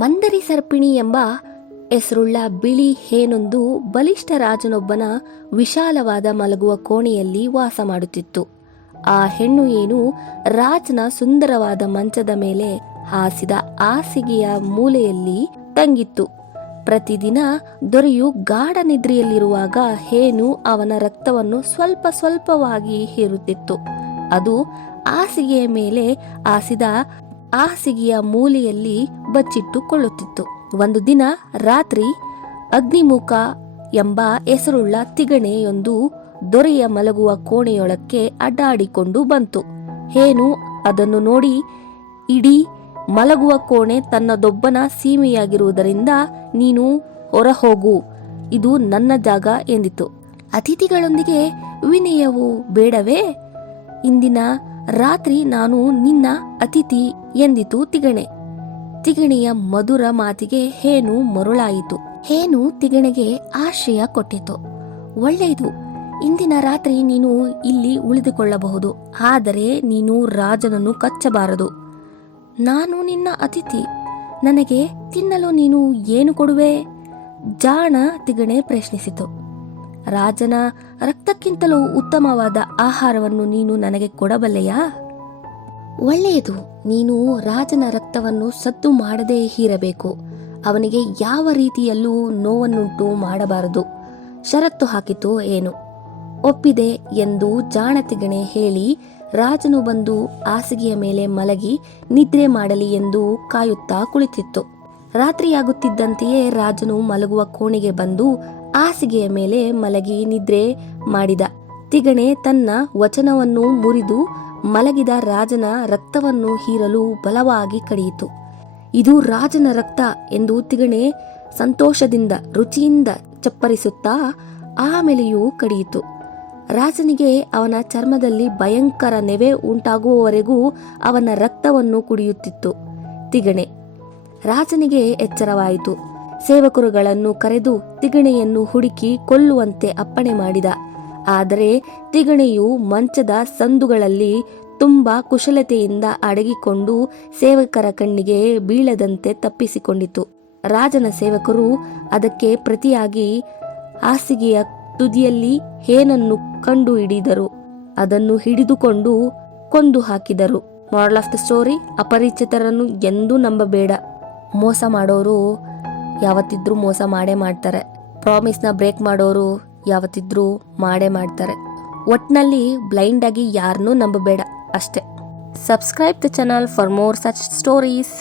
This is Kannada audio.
ಮಂದರಿ ಸರ್ಪಿಣಿ ಎಂಬ ಹೆಸರುಳ್ಳ ಬಿಳಿ ಹೇನೊಂದು ಬಲಿಷ್ಠ ರಾಜನೊಬ್ಬನ ವಿಶಾಲವಾದ ಮಲಗುವ ಕೋಣೆಯಲ್ಲಿ ವಾಸ ಮಾಡುತ್ತಿತ್ತು. ಆ ಹೆಣ್ಣು ಏನು ರಾಜನ ಸುಂದರವಾದ ಮಂಚದ ಮೇಲೆ ಹಾಸಿದ ಹಾಸಿಗೆಯ ಮೂಲೆಯಲ್ಲಿ ತಂಗಿತ್ತು. ಪ್ರತಿದಿನ ದೊರೆಯು ಗಾಢ ನಿದ್ರೆಯಲ್ಲಿರುವಾಗ ಹೇನು ಅವನ ರಕ್ತವನ್ನು ಸ್ವಲ್ಪ ಸ್ವಲ್ಪವಾಗಿ ಹೀರುತ್ತಿತ್ತು. ಅದು ಹಾಸಿಗೆಯ ಮೇಲೆ ಹಾಸಿದ ಹಾಸಿಗೆಯ ಮೂಲೆಯಲ್ಲಿ ಬಚ್ಚಿಟ್ಟುಕೊಳ್ಳುತ್ತಿತ್ತು. ಒಂದು ದಿನ ರಾತ್ರಿ ಅಗ್ನಿಮುಖ ಎಂಬ ಹೆಸರುಳ್ಳ ತಿಗಣೆಯೊಂದು ದೊರೆಯ ಮಲಗುವ ಕೋಣೆಯೊಳಕ್ಕೆ ಅಡ್ಡಾಡಿಕೊಂಡು ಬಂತು. ಹೇನು ಅದನ್ನು ನೋಡಿ, ಇಡೀ ಮಲಗುವ ಕೋಣೆ ತನ್ನದೊಬ್ಬನ ಸೀಮೆಯಾಗಿರುವುದರಿಂದ ನೀನು ಹೊರಹೋಗು, ಇದು ನನ್ನ ಜಾಗ ಎಂದಿತು. ಅತಿಥಿಗಳೊಂದಿಗೆ ವಿನಯವು ಬೇಡವೇ? ಇಂದಿನ ರಾತ್ರಿ ನಾನು ನಿನ್ನ ಅತಿಥಿ ಎಂದಿತು ತಿಗಣೆ. ತಿಗಣೆಯ ಮಧುರ ಮಾತಿಗೆ ಹೇನು ಮರುಳಾಯಿತು. ಹೇನು ತಿಗಣೆಗೆ ಆಶ್ರಯ ಕೊಟ್ಟಿತು. ಒಳ್ಳೆಯದು, ಇಂದಿನ ರಾತ್ರಿ ನೀನು ಇಲ್ಲಿ ಉಳಿದುಕೊಳ್ಳಬಹುದು, ಆದರೆ ನೀನು ರಾಜನನ್ನು ಕಚ್ಚಬಾರದು. ನಾನು ನಿನ್ನ ಅತಿಥಿ, ನನಗೆ ತಿನ್ನಲು ನೀನು ಏನು ಕೊಡುವೆ? ಜಾಣ ತಿಗಣೆ ಪ್ರಶ್ನಿಸಿತು. ರಾಜನ ರಕ್ತಕ್ಕಿಂತಲೂ ಉತ್ತಮವಾದ ಆಹಾರವನ್ನು ನೀನು ನನಗೆ ಕೊಡಬಲ್ಲೆಯಾ? ಒಳ್ಳೆಯದು, ನೀನು ರಾಜನ ರಕ್ತವನ್ನು ಸದ್ದು ಮಾಡದೇ ಹೀರಬೇಕು. ಅವನಿಗೆ ಯಾವ ರೀತಿಯಲ್ಲೂ ನೋವನ್ನುಂಟು ಮಾಡಬಾರದು. ಷರತ್ತು ಹಾಕಿತು ಏನು. ಒಪ್ಪಿದೆ ಎಂದು ಜಾಣತಿಗಣೆ ಹೇಳಿ ರಾಜನು ಬಂದು ಹಾಸಿಗೆಯ ಮೇಲೆ ಮಲಗಿ ನಿದ್ರೆ ಮಾಡಲಿ ಎಂದು ಕಾಯುತ್ತಾ ಕುಳಿತಿತ್ತು. ರಾತ್ರಿಯಾಗುತ್ತಿದ್ದಂತೆಯೇ ರಾಜನು ಮಲಗುವ ಕೋಣೆಗೆ ಬಂದು ಹಾಸಿಗೆಯ ಮೇಲೆ ಮಲಗಿ ನಿದ್ರೆ ಮಾಡಿದ. ತಿಗಣೆ ತನ್ನ ವಚನವನ್ನು ಮುರಿದು ಮಲಗಿದ ರಾಜನ ರಕ್ತವನ್ನು ಹೀರಲು ಬಲವಾಗಿ ಕಡಿಯಿತು. ಇದು ರಾಜನ ರಕ್ತ ಎಂದು ತಿಗಣೆ ಸಂತೋಷದಿಂದ ರುಚಿಯಿಂದ ಚಪ್ಪರಿಸುತ್ತಾ ಆಮೇಲೆಯೂ ಕಡಿಯಿತು. ರಾಜನಿಗೆ ಅವನ ಚರ್ಮದಲ್ಲಿ ಭಯಂಕರ ನೆವೆ ಉಂಟಾಗುವವರೆಗೂ ಅವನ ರಕ್ತವನ್ನು ಕುಡಿಯುತ್ತಿತ್ತು ತಿಗಣೆ. ರಾಜನಿಗೆ ಎಚ್ಚರವಾಯಿತು. ಸೇವಕರುಗಳನ್ನು ಕರೆದು ತಿಗಣೆಯನ್ನು ಹುಡುಕಿ ಕೊಲ್ಲುವಂತೆ ಅಪ್ಪಣೆ ಮಾಡಿದ. ಆದರೆ ತಿಗಣೆಯು ಮಂಚದ ಸಂದುಗಳಲ್ಲಿ ತುಂಬಾ ಕುಶಲತೆಯಿಂದ ಅಡಗಿಕೊಂಡು ಸೇವಕರ ಕಣ್ಣಿಗೆ ಬೀಳದಂತೆ ತಪ್ಪಿಸಿಕೊಂಡಿತು. ರಾಜನ ಸೇವಕರು ಅದಕ್ಕೆ ಪ್ರತಿಯಾಗಿ ಹಾಸಿಗೆಯ ತುದಿಯಲ್ಲಿ ಹೇನನ್ನು ಕಂಡು ಹಿಡಿದರು. ಅದನ್ನು ಹಿಡಿದುಕೊಂಡು ಕೊಂದು ಹಾಕಿದರು. ಮಾರಲ್ ಆಫ್ ದ ಸ್ಟೋರಿ: ಅಪರಿಚಿತರನ್ನು ಎಂದೂ ನಂಬಬೇಡ. ಮೋಸ ಮಾಡೋರು ಯಾವತ್ತಿದ್ರೂ ಮೋಸ ಮಾಡೇ ಮಾಡ್ತಾರೆ. ಪ್ರಾಮಿಸ್ನ ಬ್ರೇಕ್ ಮಾಡೋರು ಯಾವತ್ತಿದ್ರೂ ಮಾಡೇ ಮಾಡ್ತಾರೆ. ಒಟ್ನಲ್ಲಿ ಬ್ಲೈಂಡ್ ಆಗಿ ಯಾರನ್ನೂ ನಂಬಬೇಡ ಅಷ್ಟೇ. Subscribe the channel for more such stories.